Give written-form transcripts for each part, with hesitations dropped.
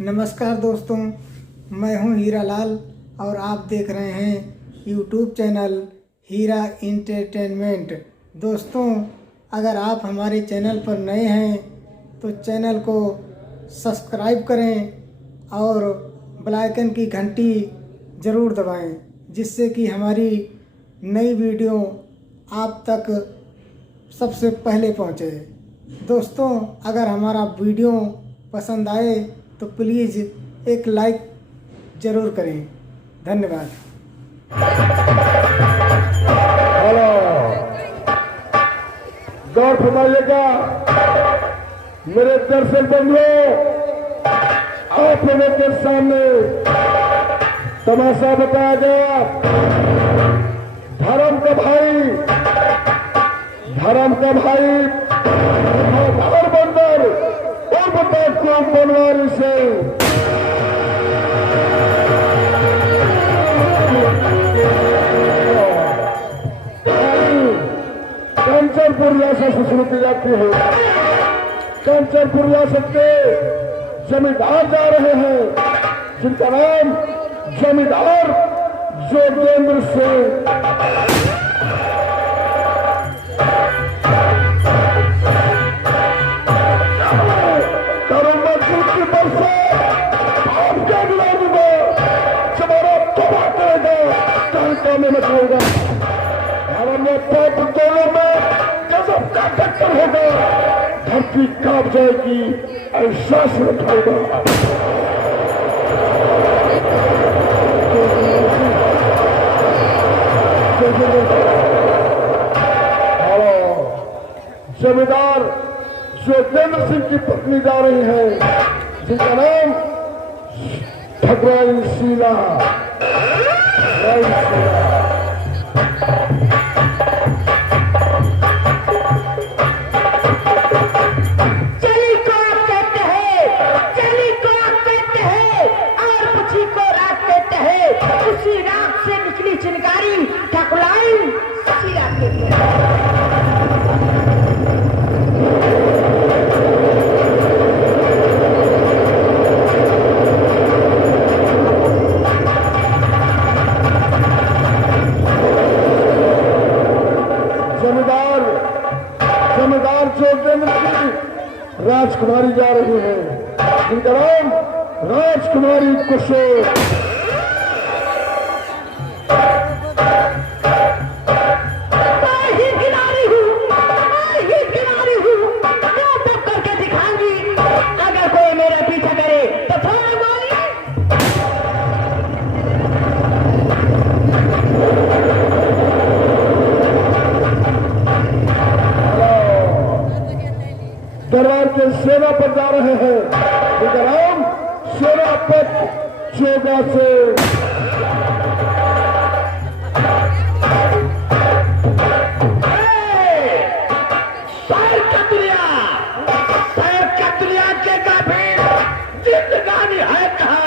नमस्कार दोस्तों, मैं हूं हीरा लाल और आप देख रहे हैं यूट्यूब चैनल हीरा एंटरटेनमेंट। दोस्तों, अगर आप हमारे चैनल पर नए हैं तो चैनल को सब्सक्राइब करें और बेल आइकन की घंटी ज़रूर दबाएं, जिससे कि हमारी नई वीडियो आप तक सबसे पहले पहुंचे। दोस्तों, अगर हमारा वीडियो पसंद आए तो प्लीज़ एक लाइक ज़रूर करें। धन्यवाद। हेलो, गौर फरमाइएगा मेरे दर्शक बंधुओं, आप लोगों के सामने तमाशा बताया गया। धर्म का भाई घर बंदर और बताओ बनवारी से कंचनपुर रियासत से शुरू की जाती है। कंचनपुर रियासत के जमींदार जा रहे हैं, जिनका नाम जमींदार जोगेंद्र सिंह। में होगा हमारे दोनों में गजब का टक्कर होगा, धरती कांप जाएगी, ऐसा सुरत होगा। जमींदार जोगेंद्र सिंह की पत्नी जा रही है, जिनका नाम ठकुराइन शीला। जमींदार जोगेंद्र की राजकुमारी जा रही है, जिनका नाम राजकुमारी कुशोर। दरबार के सेवा पर जा रहे हैं, जिनका नाम सेनापत चोगा से। के काफी जिंदगानी है कहा,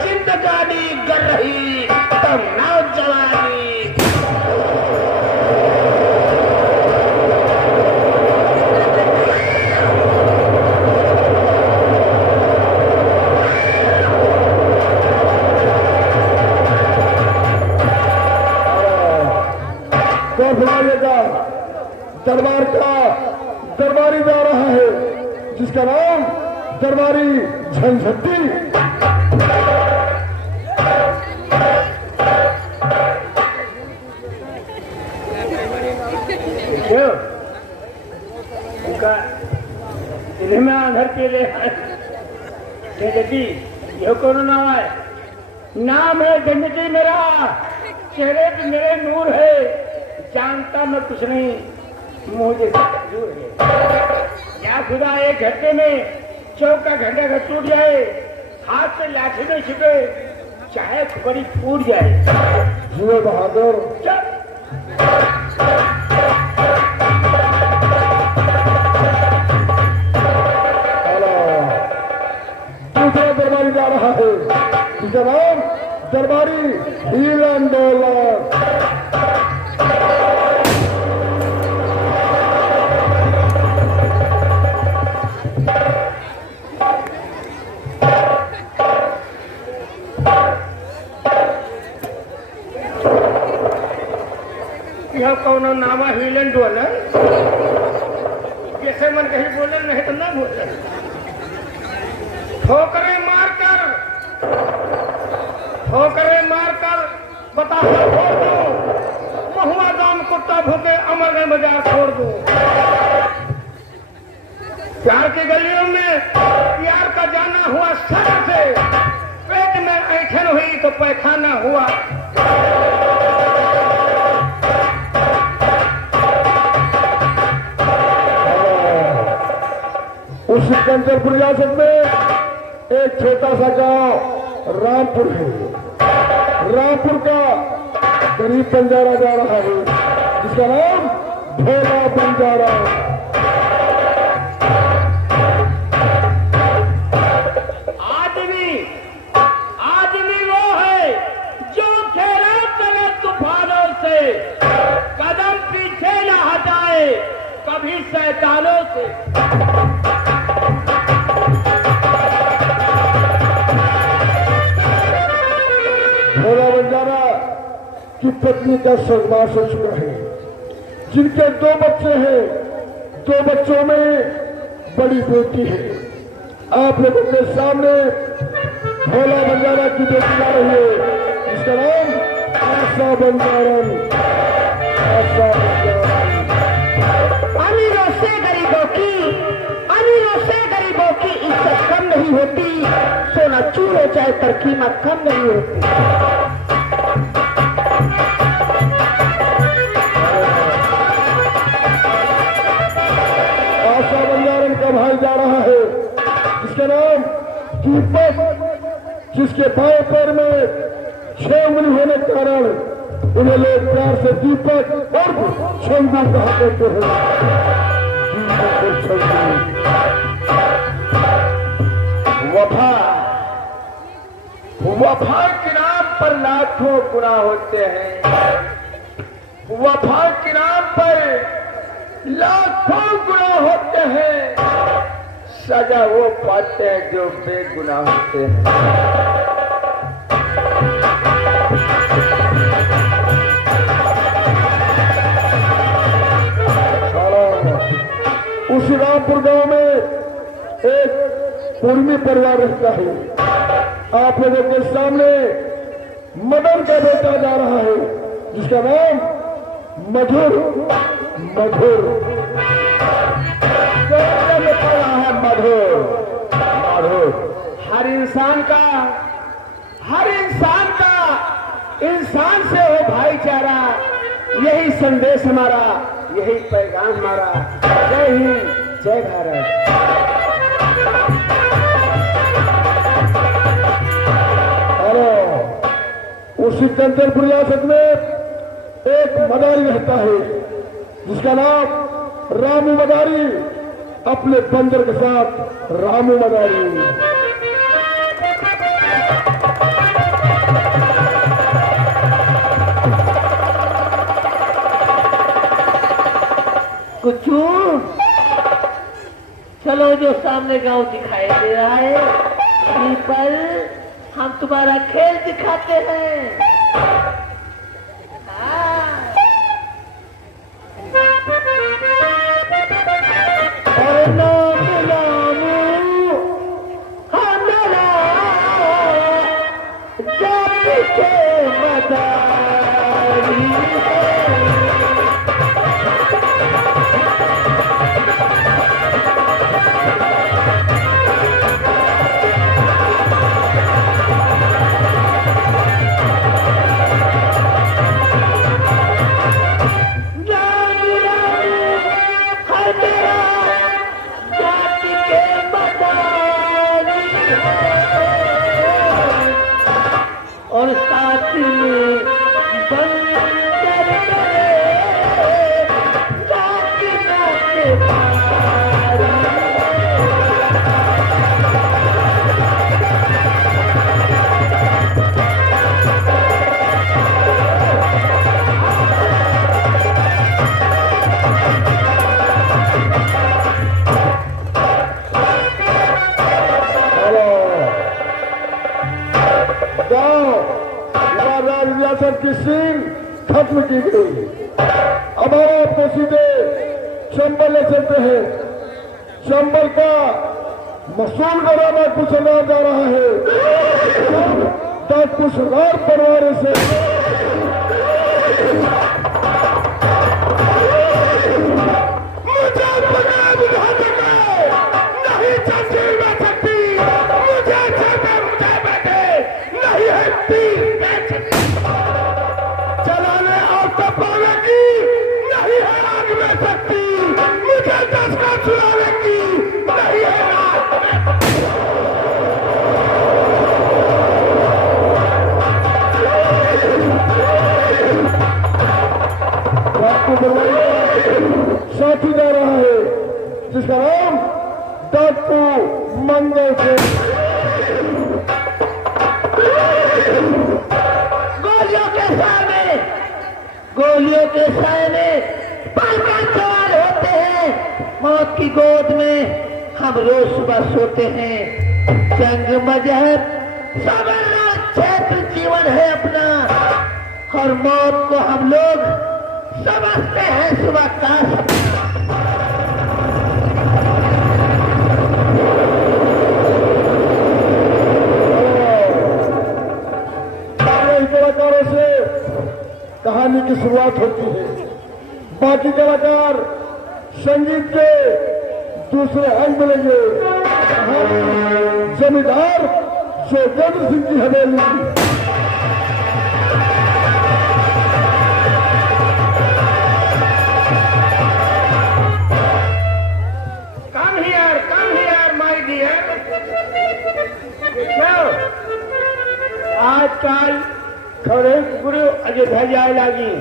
जिंदगानी कर रही तब नौजवानी। दरबारी जा रहा है, जिसका नाम दरबारी झंझट्टी। इन्हें में आधार के लिए ये कौन नाम है? नाम है झंझट्टी मेरा, चेहरे पे मेरे नूर है, जानता मैं कुछ नहीं, मुझे दूर है। या खुदा एक घंटे में चौका घंटा का टूट जाए, हाथ से लाठी में छिपे, चाहे खुपड़ी फूट जाए। जुए बहादुर दूसरा दरबारी जा रहा है, जिसका नाम दरबारी हीलन डोलर। यह कौन नामा हिलन डोल जैसे मन कहीं बोले नहीं तो ना बोले ठोकरे मारकर बता छोड़ दो महुआ दाम कुत्ता भूखे अमरगढ़ बाजार छोड़ दो प्यार की गलियों में प्यार का जाना हुआ सर से पेट में ऐठन हुई तो पैखाना हुआ उस कंचनपुर रियासत में एक छोटा सा गांव रामपुर है। रामपुर का गरीब बंजारा जा रहा है जिसका नाम भोला बंजारा। आदमी वो है जो खेला चले तूफानों से कदम पीछे न हटाए कभी शैतानों से। भोला बंजारा की पत्नी का स्वर्गवास हो चुका है, जिनके 2 बच्चे हैं। 2 बच्चों में बड़ी बेटी है। आप लोगों के सामने भोला बंजारा की बेटी आ रही है जिसका नाम आशा बंजारन। आशा बंजारन अमीरों से गरीबों की इज्जत कम नहीं होती, सोना चूर हो जाए पर कीमत कम नहीं होती। आशा बंजारन का भाई जा रहा है जिसका नाम दीपक, जिसके बाएं पैर में 6 उंगली होने के कारण उन्हें लोग प्यार से दीपक और छंगू कहा करते हैं। वफा के नाम पर लाखों गुनाह होते हैं। वफा के नाम पर लाखों गुनाह होते हैं। सजा वो पाते हैं जो बेगुनाह होते हैं। उस रामपुर गांव में एक कुर्मी परिवार रहता है। आप लोगों के सामने मदन का बेटा जा रहा है जिसका नाम मधुर। मधुर पड़ा है मधुर। मधुर हर इंसान का इंसान से हो भाईचारा, यही संदेश हमारा, यही पैगाम हमारा। जय हिंद, जय भारत। उसी कंचनपुर रियासत में एक मदारी रहता है जिसका नाम रामू मदारी, अपने बंदर के साथ रामू मदारी। कुछू चलो, जो सामने गांव दिखाई दे रहा है यहीं पर हम तुम्हारा खेल दिखाते हैं। और साथ में बंदर जाति नाते पारी। रियासत की सीन खत्म की गई। अब आपको सीधे चंबल ले चलते हैं। चंबल का मसूल घराना कुचलना जा रहा है। डाकू सरदार परिवार से मुझे पंजाब विधान में नहीं चलती मैं सकती, मुझे चलते मुझे बैठे नहीं है पीर मैं सकती, चलाने और तपाने की नहीं है आग में सकती, मुझे 10 का चुराने की नहीं है रात में। साथी जा रहा है जिसका नाम डाकू मंगल सिंह। गोलियों के साए में पागल सवार होते हैं। मौत की गोद में हम रोज सुबह सोते हैं। जंग मजहब सवरना क्षेत्र जीवन है अपना, और मौत को हम लोग समझते हैं सुबह का सपना। कलाकारों से कहानी की शुरुआत होती है। बाकी कलाकार संगीत के दूसरे अंग मिलेंगे। जमींदार जोगेंद्र सिंह की हवेली। आजकल थोड़े गुरु अयोध्या जाए लगी,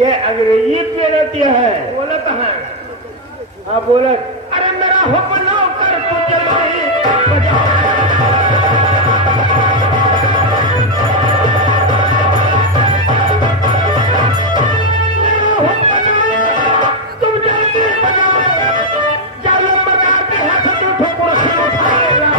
ये अंग्रेजी पे रहती है। बोलत है हाँ बोलत, अरे मेरा हुक्म नो कर तुम जल्दी बजाओ, जालो बजाते हैं तो तू ठोकर से उठाएगा।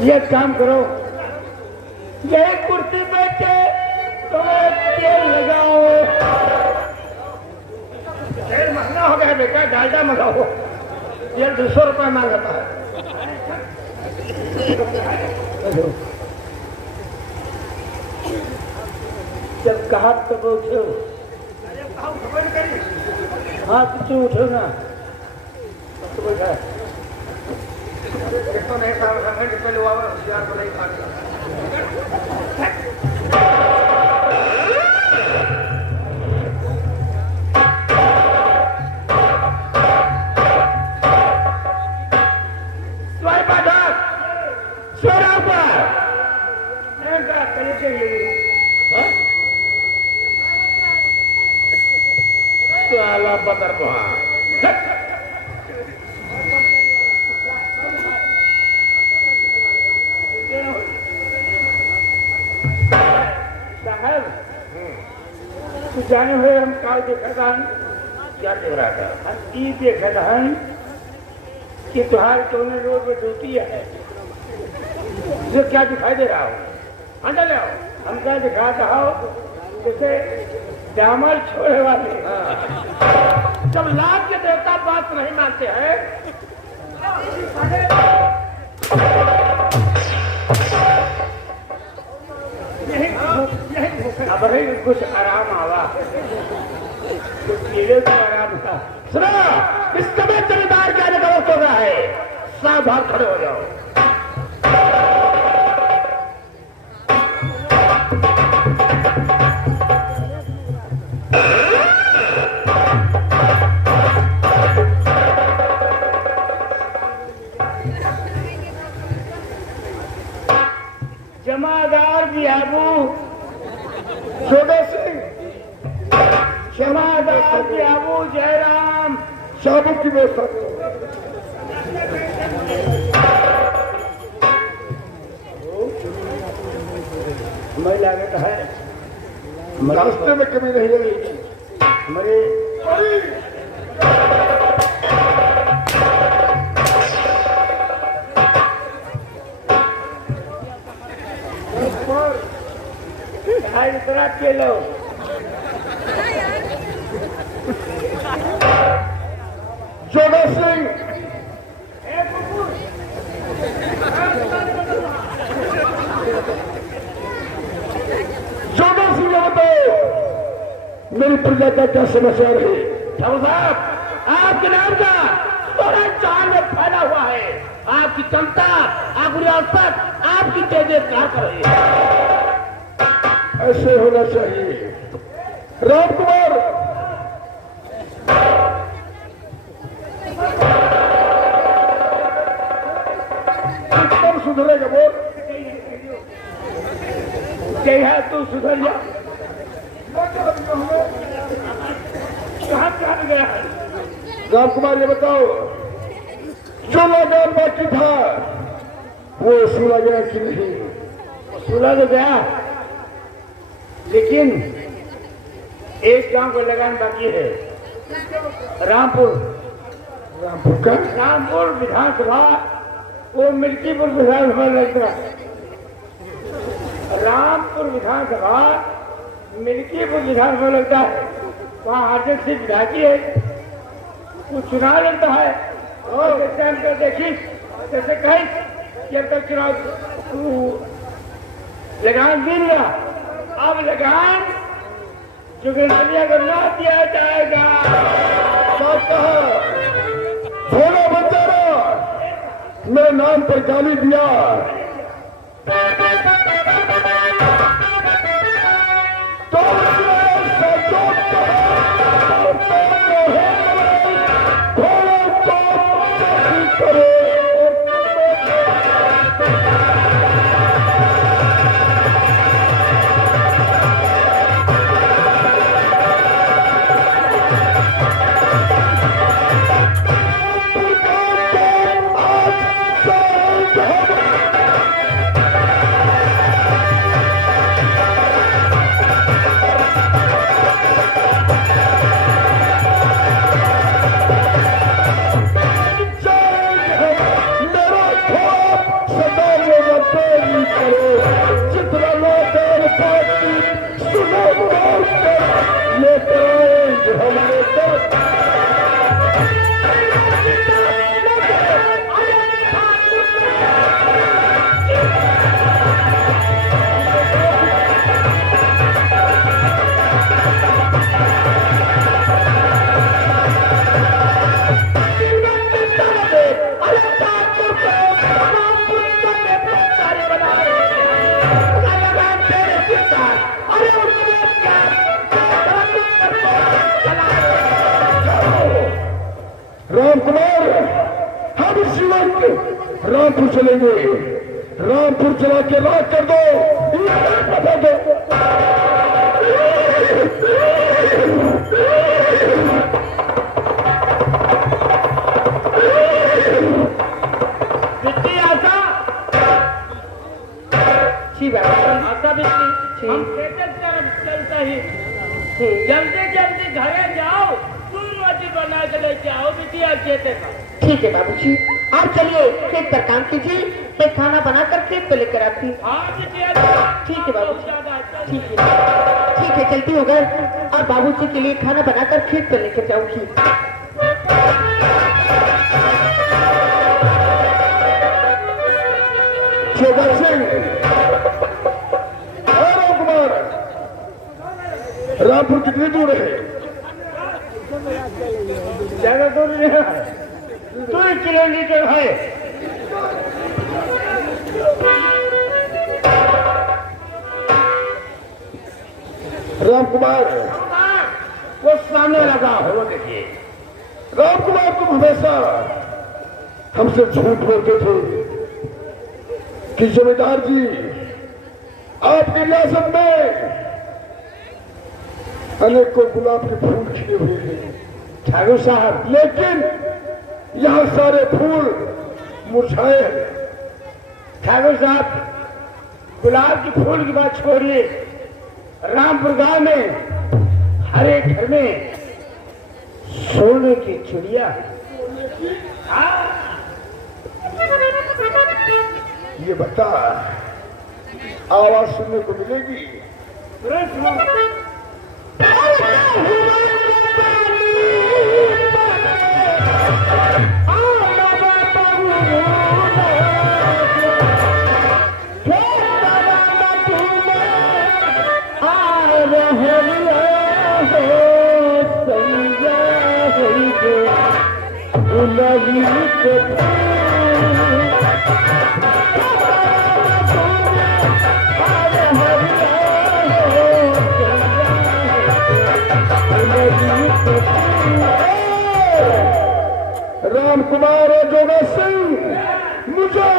ये काम करो, यही कुर्सी बैठे तो तेल लगाओ। तेल महंगा हो गया बेटा, डालडा मंगाओ। तेल 200 रुपये मांगता है। जब कहा तब उठो, हाथ से उठो ना तो बैठा देखो नहीं पहले होशियार को नहीं काट। बदर जाने हुए हम काल देखा था, क्या देख रहा था, हम ये देखा था कि तुहार कौन रोड पे ड्यूटी है, जो क्या दिखाई दे रहा हो अंदर ले आओ। हम क्या दिखा रहा हो जैसे डामर छोड़े वाले। जब लाभ के देवता बात नहीं मानते हैं, अब कुछ आराम आवा, कुछ कीड़े को आराम था। सुनो, इस समय जमींदार क्या गलत हो रहा है, सावधान खड़े हो जाओ। जमादार जी आबू छोटे सिंह समाधान के आबू जयराम शाबू की व्यवस्था करो। महिला का है रास्ते में कमी नहीं लगेगी। हमारे इतना के लोग जोगा सिंह जोगा सिंह बताओ मेरी प्रजा का क्या समाचार है? ठाकुर साहब, आपके नाम का पूरा चाल में फैला हुआ है। आपकी क्षमता, आपकी औसत, आपकी तेज कार कर रही है। ऐसे होना चाहिए। राम कुमार कब सुधरेगा बोल? कही है तू सुधर जा। कहाँ कहाँ गया है? राम कुमार ये बताओ, जो लगान बाकी था वो सुना गया कि नहीं? सुना तो गया, लेकिन एक गांव को लगान बाकी है। रामपुर रामपुर का रामपुर विधानसभा वो मिल्कीपुर विधानसभा लगता है। रामपुर विधानसभा मिल्कीपुर विधानसभा लगता है। वहाँ हार्दिक सिंह विधायकी है, वो चुनाव लड़ता है। और जैसे हमको देखी जैसे कहीं जब तक चुनाव लगान दी गया, अब लगान जुगनलिया को ना दिया जाएगा। बात कहा भोला बंजारा मेरे नाम पर गाली दिया। तो राम कुमार हम इसी वक्त रामपुर चलेंगे। रामपुर चला के रात कर दो, बता दो। बिट्टी आशा, ठीक है आशा बिट्टी, हम कैसे चलता ही जल्दी जल्दी घरे जाओ, रोटी बना के लेके आओ बिटिया खेते का। ठीक है बाबूजी, आप चलिए खेत पर काम कीजिए, मैं खाना बनाकर खेत पे लेकर आती हूँ। हाँ बिटिया, ठीक है बाबूजी, ठीक है चलती हूँ घर, और बाबूजी के लिए खाना बनाकर खेत पे लेकर जाऊंगी। शेखर सिंह, राम कुमार, रामपुर कितनी दूर है? ज्यादा दूर नहीं है, 2 किलोमीटर है। राम कुमार, वो सामने लगा हो, देखिए। राम कुमार तुम हमेशा हमसे झूठ बोलते थे कि जमींदार जी आपकी रियासत में अनेकों गुलाब के फूल खिले हुए हैं ठाकुर साहब, लेकिन यहाँ सारे फूल मुरझाए हैं। ठाकुर साहब, गुलाब के फूल की बात छोड़िए, रामपुर गांव में हर एक घर में सोने की चिड़िया। ये बता, आवाज सुनने को मिलेगी? तुरंत सुनो। राम कुमार और जोगा सिंह, मुझे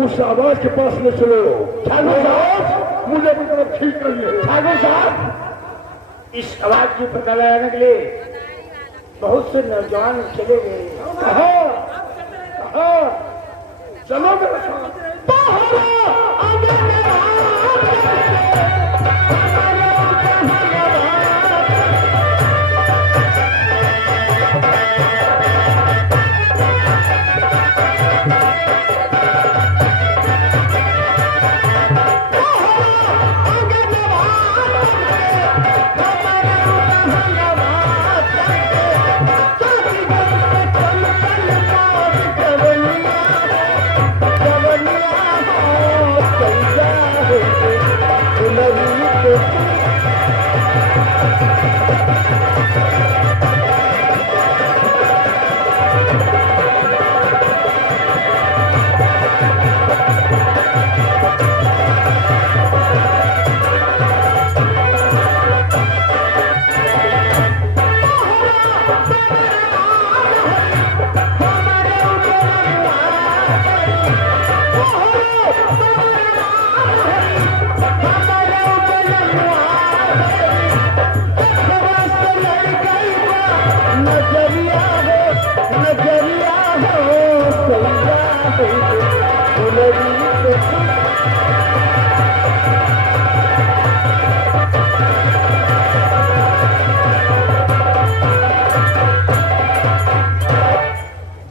उस आवाज के पास ले चलो। ठाकुर साहब, मुझे अपनी तरफ खींच रही है। ठाकुर साहब, इस आवाज की पता लगाने के लिए बहुत से नौजवान चले गए। कहाँ? कहाँ? चलो मेरे साथ।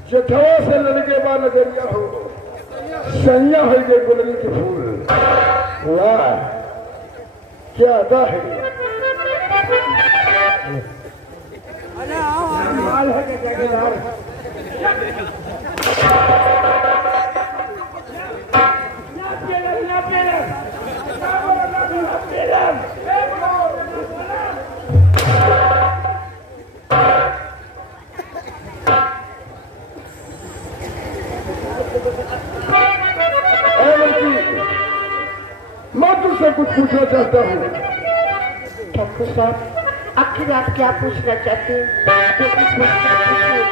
जेठवा से लड़के बाद नजरिया हो, सैया हो गए गुलरी के फूल। वाह, क्या अदा है। माल है क्या जगह मैं तुझसे कुछ पूछना चाहता हूँ। ठाकुर साहब, आखिर आप क्या पूछना चाहते हैं? जो कुछ पूछना पूछिए।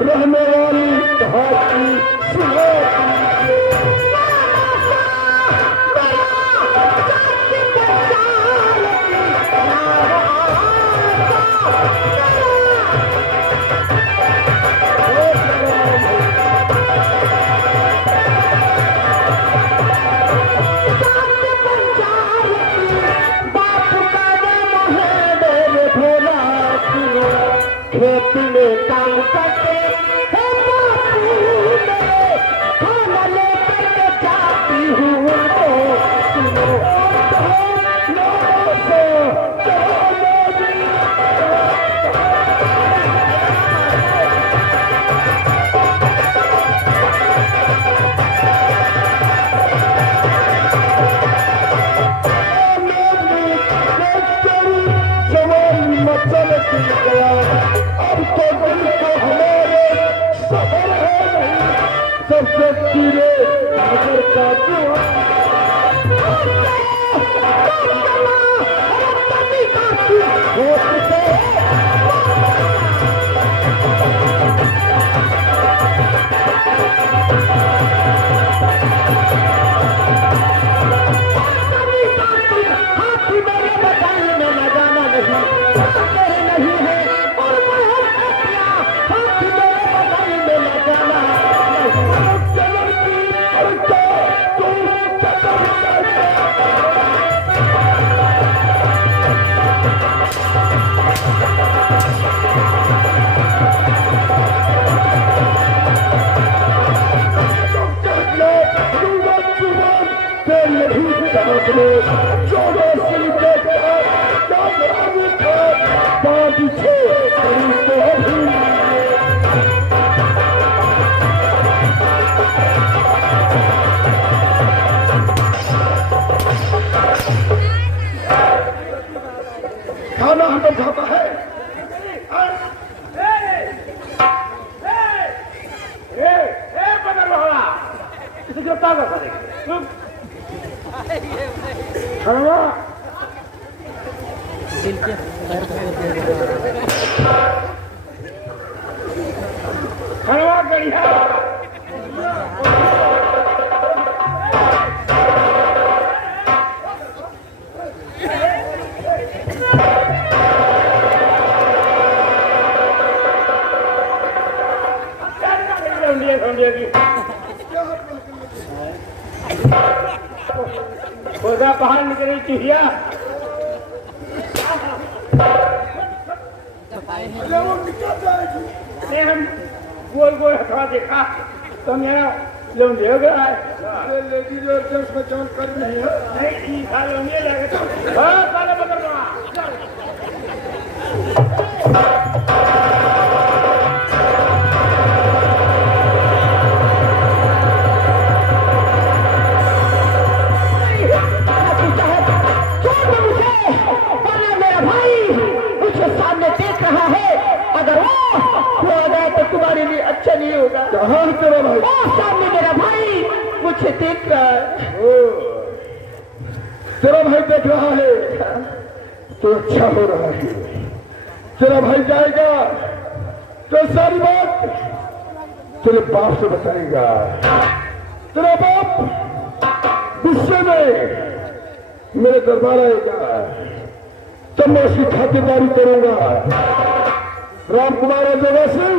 रहने वाली घाटी सुना खेत में काम करते हैं बापू मेरे, खाना लेकर के जाती हूँ उनको। सुनो जवान मचल खाना हमें खाता है। इसे गिरफ्तार कर देंगे। खड़वा खड़वा गढ़िया खुदा बाहर निकली चूहिया हम गोल गोल हथवा देखा तो मेरा लौंडे हो गया है। लेडीज और जेंट्स में जान कर नहीं है। नहीं खा लौंडे लगे हाँ काला बदल तुम्हारे लिए अच्छा नहीं होगा। कहाँ तेरा भाई? सामने मेरा भाई मुझे देख रहा है। तेरा भाई देख रहा है तो अच्छा हो रहा है। तेरा भाई जाएगा तो सारी बात तेरे बाप से बताएगा। तेरा बाप गुस्से में मेरे दरबार आएगा तब मैं उसकी खातिरदारी करूंगा। राम कुमार और जगह सिंह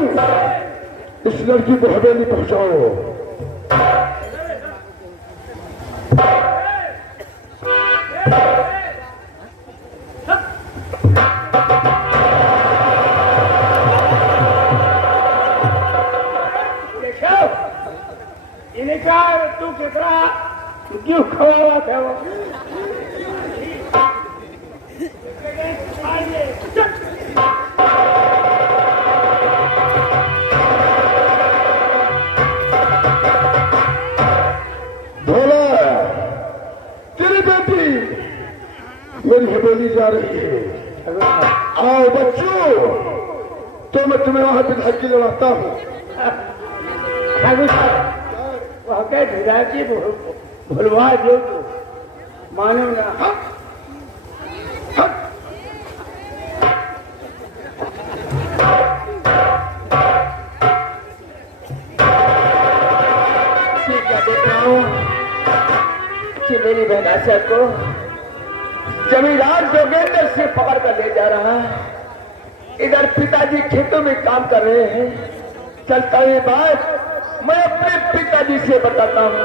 इस लड़की को हवेली पहुंचाओ। देखो इन्हें कहा तू कितना क्यों खवा था वो मेरी हवेली जा रही है। आओ बच्चों तो मैं तुम्हें वहां पे धक्के लड़ाता हूँ। वह क्या भिराजी भुलवा जो मानो ना कि मेरी बहन आशा को जमींदार जोगेंद्र से पकड़ कर ले जा रहा है। इधर पिताजी खेतों में काम कर रहे हैं। चलता ये बात मैं अपने पिताजी से बताता हूँ।